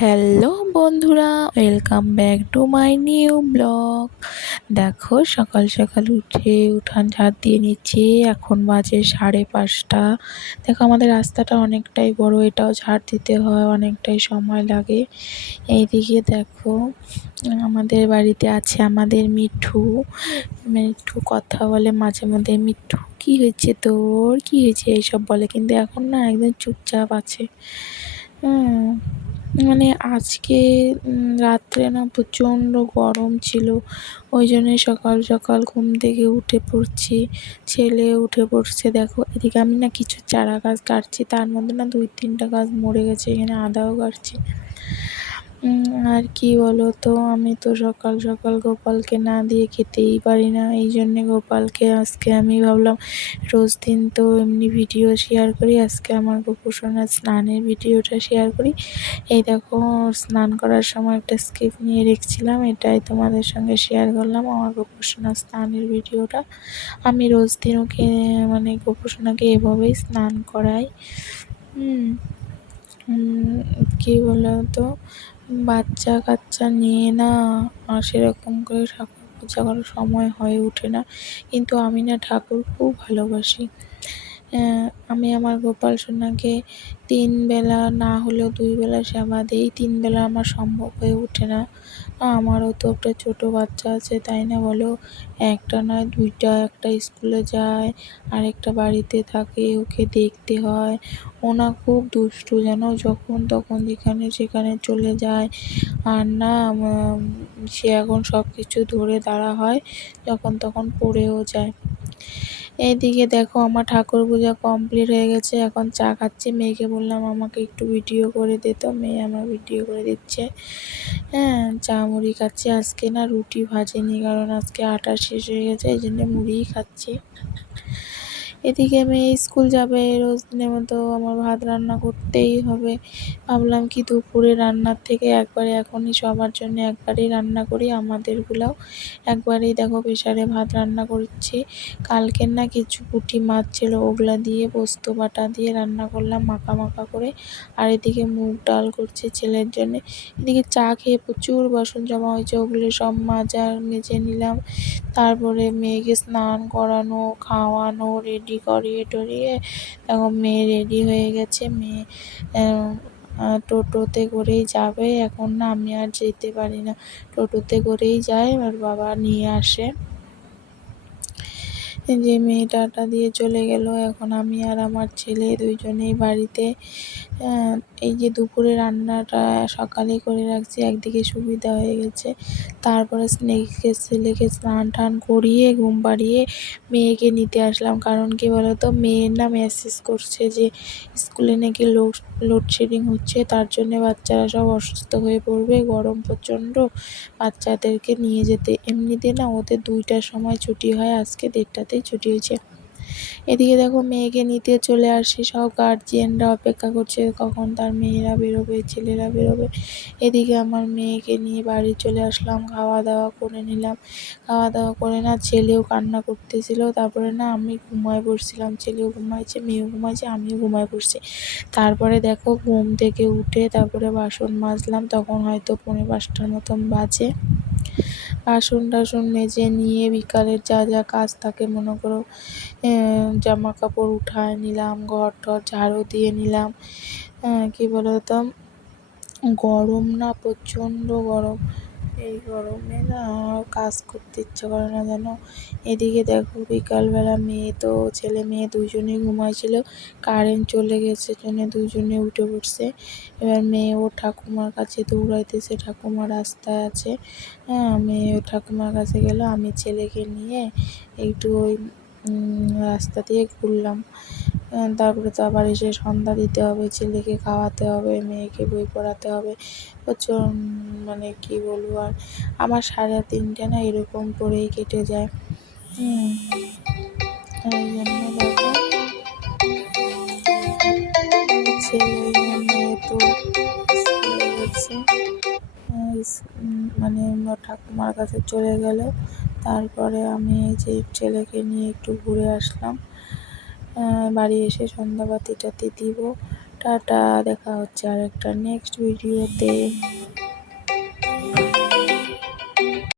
Hello বন্ধুরা, welcome back to my new blog. দেখো সকাল সকাল উঠে উঠান ঝাড় দিয়ে নিচ্ছি। এখন বাজে 5:30। দেখো আমাদের রাস্তাটা অনেকটাই বড়, এটাও ঝাড় দিতে হয়, অনেকটাই সময় লাগে। এইদিকে দেখো আমাদের বাড়িতে আছে আমাদের মিঠু। মিঠু কথা বলে মাঝে মধ্যে, মিঠু কি হয়েছে তোর, কি হয়েছে এইসব বলে, কিন্তু এখন না একদম চুপচাপ আছে। মানে আজকে রাত্রে না প্রচণ্ড গরম ছিল, ওই জন্যই সকাল সকাল ঘুম থেকে উঠে পড়ছি। ছেলে উঠে পড়ছে। দেখো এদিকে আমি না কিছু চারা গাছ কাটছি, তার মধ্যে না 2-3টা গাছ মরে গেছে, এখানে আদাও কাটছি। আর কি বলো তো, আমি তো সকাল সকাল গোপালকে না দিয়ে খেতেই পারি না, এই জন্যে গোপালকে আজকে আমি ভাবলাম রোজ দিন তো এমনি ভিডিও শেয়ার করি, আজকে আমার গোপুসোনার স্নানের ভিডিওটা শেয়ার করি। এই দেখো স্নান করার সময় একটা স্কিপ নিয়ে রেখেছিলাম, এটাই তোমাদের সঙ্গে শেয়ার করলাম, আমার গোপুসোনার স্নানের ভিডিওটা। আমি রোজ দিন ওকে মানে গোপুসোনাকে এভাবেই স্নান করাই। কী বলো তো, বাচ্চা কাচ্চা নিয়ে না সেরকম করে ঠাকুর পূজা করার সময় হয়ে ওঠে না, কিন্তু আমি না ঠাকুর খুব ভালোবাসি। আমি আমার গোপাল সোনাকে 3 বেলা না হলেও 2 বেলা সেবা দিই। 3 বেলা আমার সম্ভব হয়ে ওঠে না। আমারও তো একটা ছোটো বাচ্চা আছে, তাই না বলো? একটা নয় 2টা, একটা স্কুলে যায়, আরেকটা বাড়িতে থাকে, ওকে দেখতে হয়। ও না খুব দুষ্টু জানো, যখন তখন যেখানে সেখানে চলে যায়। আর না সে এখন সব কিছু ধরে দাঁড়া হয়, যখন তখন পড়েও যায়। এইদিকে দেখো আমার ঠাকুর পূজা কমপ্লিট হয়ে গেছে, এখন চা খাচ্ছি। মেয়েকে বললাম আমাকে একটু ভিডিও করে দে, তো মেয়ে আমার ভিডিও করে দিচ্ছে। চা মুড়ি খাচ্ছি। আজকে না রুটি ভাজিনি, কারণ আজকে আটা শেষ হয়ে গেছে, এই জন্য মুড়িই খাচ্ছি। এদিকে মেয়ে স্কুল যাবে, রোজ দিনের মতো আমার ভাত রান্না করতেই হবে। ভাবলাম কি দুপুরে রান্নার থেকে একবারে এখনই সবার জন্য একবারেই রান্না করি, আমাদেরগুলাও একবারেই দেখো প্রেসারে ভাত রান্না করছি। কালকের না কিছু পুঁটি মাছ ছিল, ওগুলা দিয়ে পোস্ত বাটা দিয়ে রান্না করলাম মাখা মাখা করে। আর এদিকে মুগ ডাল করছি ছেলের জন্যে। এদিকে চা খেয়ে প্রচুর বাসন জমা হয়েছে, ওগুলো সব মেজে নিলাম। তারপরে মেয়েকে স্নান করানো, খাওয়ানো, রেডি করিয়ে টরিয়ে দেখো মেয়ে রেডি হয়ে গেছে। মেয়ে টোটোতে করেই যাবে, এখন না আমি আর যেতে পারি না, টোটোতে করেই যায়, আর বাবা নিয়ে আসে। যে মেয়েটা দিয়ে চলে গেল, এখন আমি আর আমার ছেলে দুইজনেই বাড়িতে। এই যে দুপুরে রান্নাটা সকালেই করে রাখছি, একদিকে সুবিধা হয়ে গেছে। তারপরে ছেলেকে স্নান টান করিয়ে ঘুম পাড়িয়ে মেয়েকে নিতে আসলাম, কারণ কি বলতো, মেয়ের না মেসেজ করছে যে স্কুলে নাকি লোডশেডিং হচ্ছে, তার জন্যে বাচ্চারা সব অসুস্থ হয়ে পড়বে, গরম প্রচণ্ড, বাচ্চাদেরকে নিয়ে যেতে। এমনিতে না ওদের 2টার সময় ছুটি হয়, আজকে 1:30তেই ছুটি হয়েছে। এদিকে দেখো মেয়েকে নিতে চলে আসি, সব গার্জিয়ানরা অপেক্ষা করছে কখন তার মেয়েরা বেরোবে, ছেলেরা বেরোবে। এদিকে আমার মেয়েকে নিয়ে বাড়ি চলে আসলাম, খাওয়া দাওয়া করে নিলাম। খাওয়া দাওয়া করে না ছেলেও কান্না করতেছিল, তারপরে না আমি ঘুমায় পড়ছিলাম, ছেলেও ঘুমাইছে, মেয়েও ঘুমাইছে, আমিও ঘুমায় পড়ছি। তারপরে দেখো ঘুম থেকে উঠে তারপরে বাসন মাজলাম, তখন হয়তো 4:45টার মতন বাজে। বাসন টাসন মেজে নিয়ে বিকালের যা যা কাজ থাকে, মনে করো জামা কাপড় উঠায় নিলাম, ঘর টর ঝাড়ু দিয়ে নিলাম। কী বলতো, গরম না প্রচণ্ড গরম, এই গরমে না কাজ করতে ইচ্ছা করে না জানো। এদিকে দেখো বিকালবেলা মেয়ে তো ছেলে মেয়ে দুজনেই ঘুমাইছিল, কারেন্ট চলে গেছে জন্য দুজনে উঠে পড়ছে। এবার মেয়ে ও ঠাকুমার কাছে দৌড়াইতেছে, ঠাকুমা রাস্তায় আছে। মেয়ে ঠাকুমার কাছে গেল, আমি ছেলেকে নিয়ে একটু ওই রাস্তা দিয়ে ঘুরলাম। তারপরে তো আবার এসে সন্ধ্যা দিতে হবে, ছেলেকে খাওয়াতে হবে, মেয়েকে বই পড়াতে হবে। প্রচুর মানে কি বলবো, আর আমার 3:30 না এরকম করেই কেটে যায়। এই জন্য দেখো ছেলে মেয়ে তো স্কুলে গেছে, মানে ঠাকুমার কাছে চলে গেল। তারপরে আমি এই যে ছেলেকে নিয়ে একটু ঘুরে আসলাম। বাড়ি এসে সন্ধ্যাবাতি টাতি দিব, টাটা, দেখা হচ্ছে আরেকটা নেক্সট ভিডিওতে।